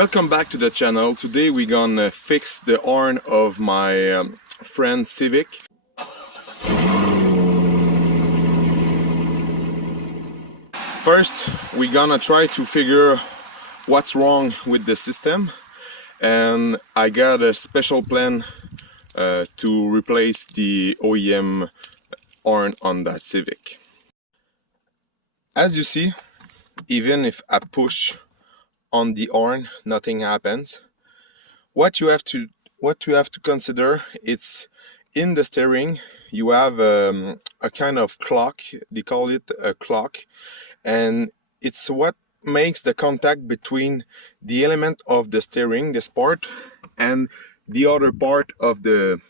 Welcome back to the channel. Today we're gonna fix the horn of my friend Civic. First we're gonna try to figure what's wrong with the system, and I got a special plan to replace the OEM horn on that Civic. As you see, even if I push on the horn, nothing happens. What you have to consider, it's in the steering you have a kind of clock. They call it a clock, and it's what makes the contact between the element of the steering, this part, and the other part of the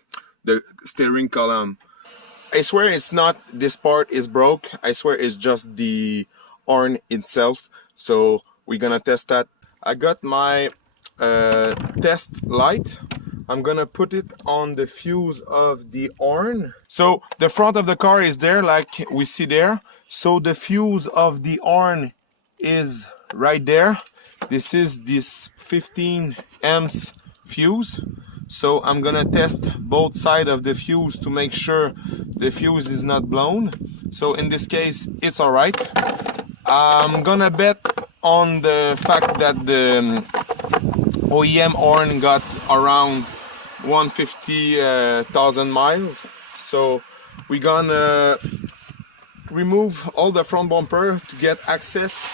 steering column. I swear it's not this part is broke. I swear it's just the horn itself. So we're gonna test that. I got my test light. I'm gonna put it on the fuse of the horn. So the front of the car is there, like we see there. So the fuse of the horn is right there. This is this 15 amps fuse. So I'm gonna test both sides of the fuse to make sure the fuse is not blown. So in this case, it's all right. I'm gonna bet on the fact that the OEM horn got around 150,000 miles. So we're gonna remove all the front bumper to get access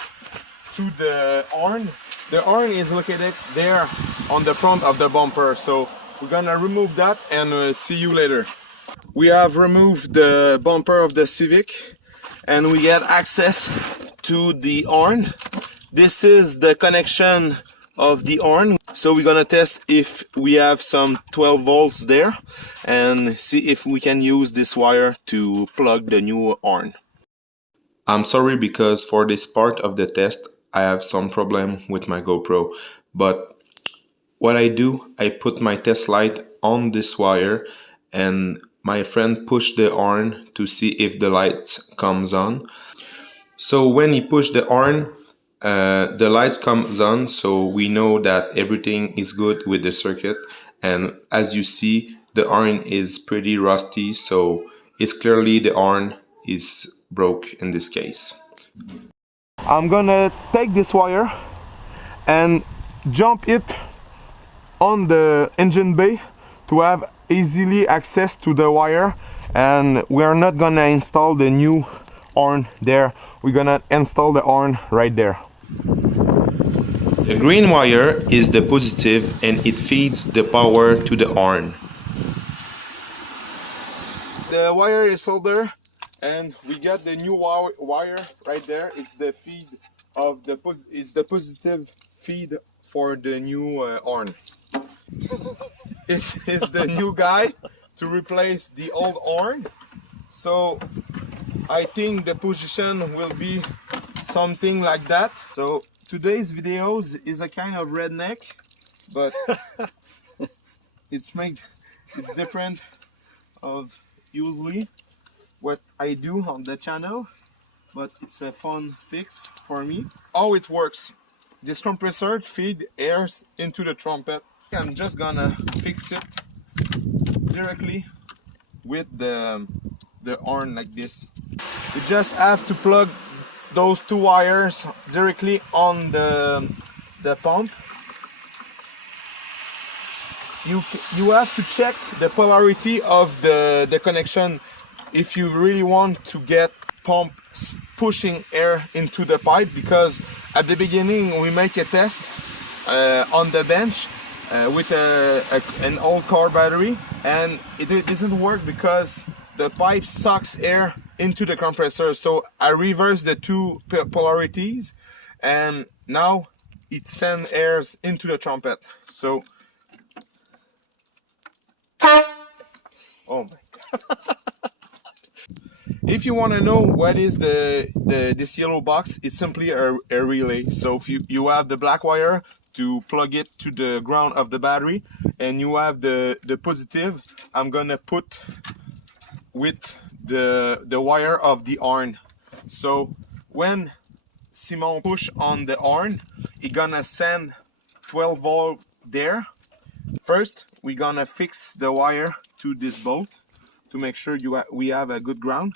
to the horn. The horn is located there on the front of the bumper. So we're gonna remove that and see you later. We have removed the bumper of the Civic and we get access to the horn. This is the connection of the horn. So we're gonna test if we have some 12 volts there and see if we can use this wire to plug the new horn. I'm sorry because for this part of the test I have some problem with my GoPro, but what I do, I put my test light on this wire and my friend pushed the horn to see if the lights comes on. So when he pushed the horn, the lights comes on, so we know that everything is good with the circuit. And as you see, the horn is pretty rusty, so it's clearly the horn is broke in this case. I'm gonna take this wire and jump it on the engine bay to have easily access to the wire, and we are not gonna install the new horn there. We're gonna install the horn right there. The green wire is the positive and it feeds the power to the horn. The wire is soldered and we got the new wire right there. It's the feed of the positive feed for the new horn. It's the new guy to replace the old horn. So I think the position will be something like that. So today's videos is a kind of redneck, but it's different of usually what I do on the channel, but it's a fun fix for me. How it works: this compressor feed air into the trumpet. I'm just gonna fix it directly with the horn like this. You just have to plug those two wires directly on the pump. You have to check the polarity of the connection if you really want to get pump pushing air into the pipe, because at the beginning we make a test on the bench with an old car battery, and it doesn't work because the pipe sucks air into the compressor. So I reverse the two polarities and now it sends air into the trumpet. So oh my god. If you want to know what is this yellow box, it's simply a relay. So if you have the black wire to plug it to the ground of the battery, and you have the positive I'm gonna put with the wire of the horn. So when Simon push on the horn, it's gonna send 12 volt there. First, we're gonna fix the wire to this bolt to make sure we have a good ground.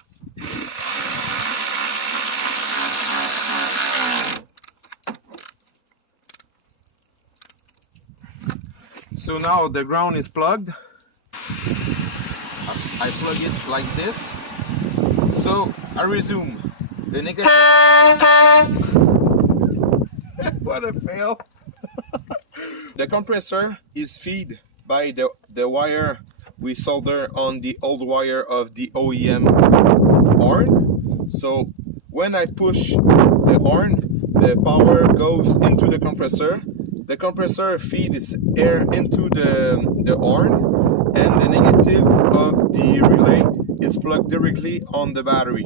So now the ground is plugged. I plug it like this. So I resume the negative. What a fail! The compressor is fed by the wire we solder on the old wire of the OEM horn. So when I push the horn, the power goes into the compressor. The compressor feeds air into the horn, and the negative of the relay is plugged directly on the battery.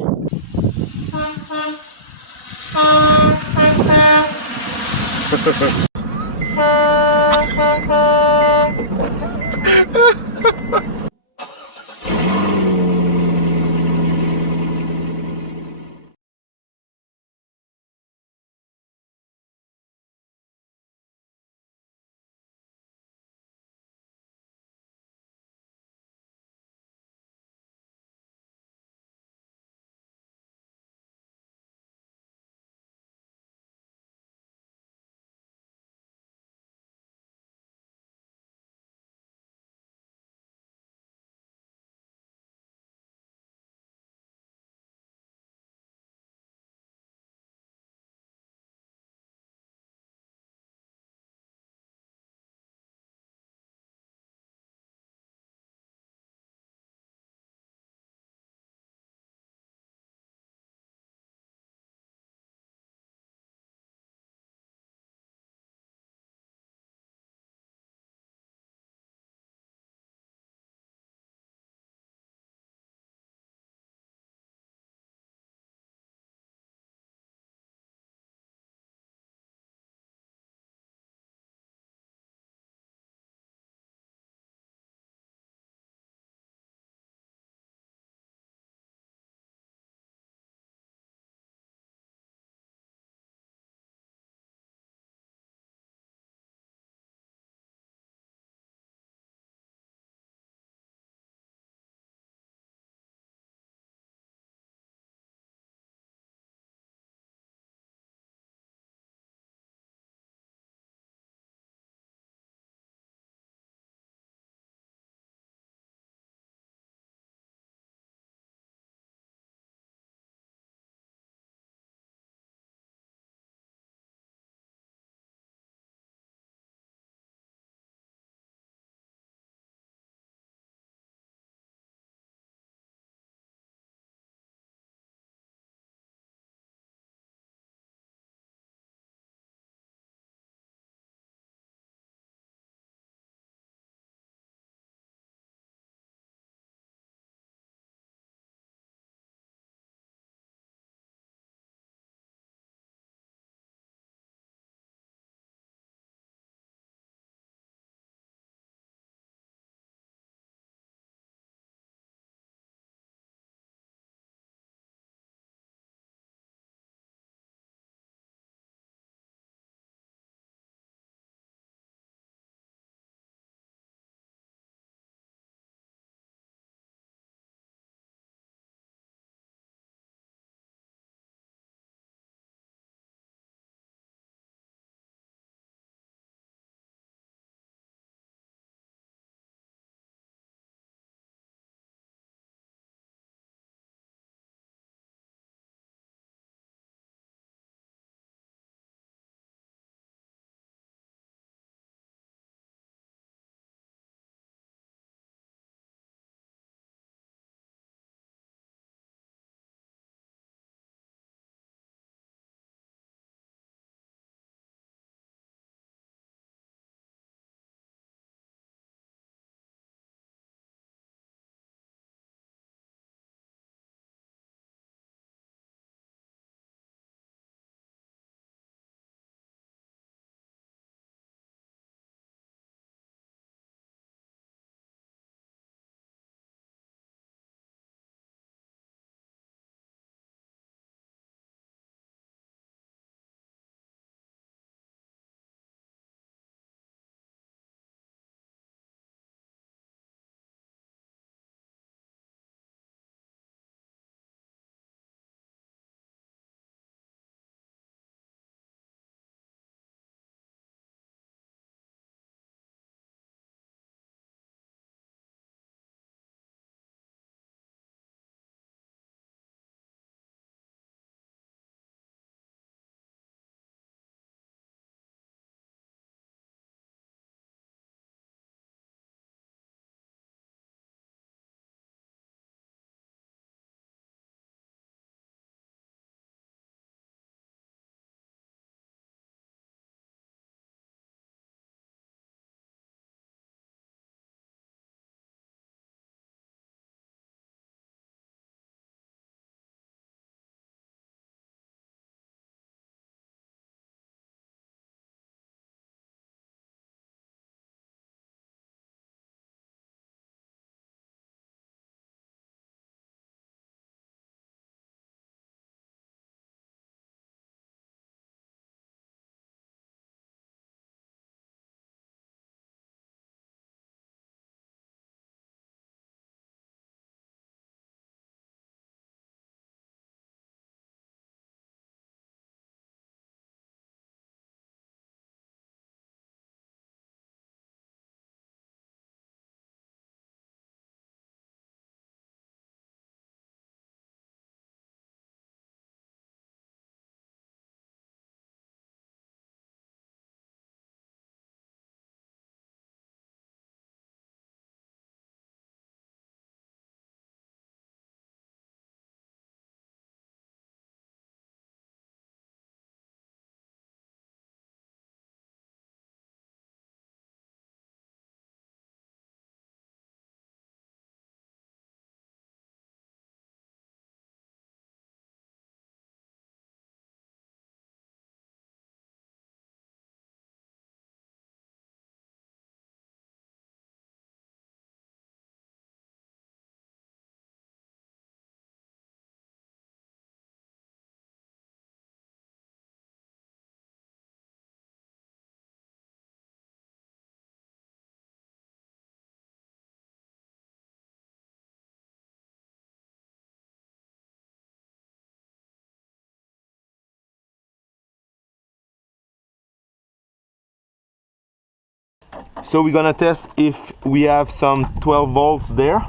So we're gonna test if we have some 12 volts there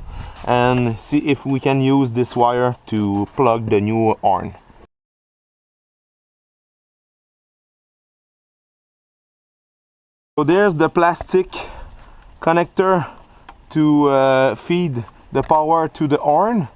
and see if we can use this wire to plug the new horn. So there's the plastic connector to feed the power to the horn.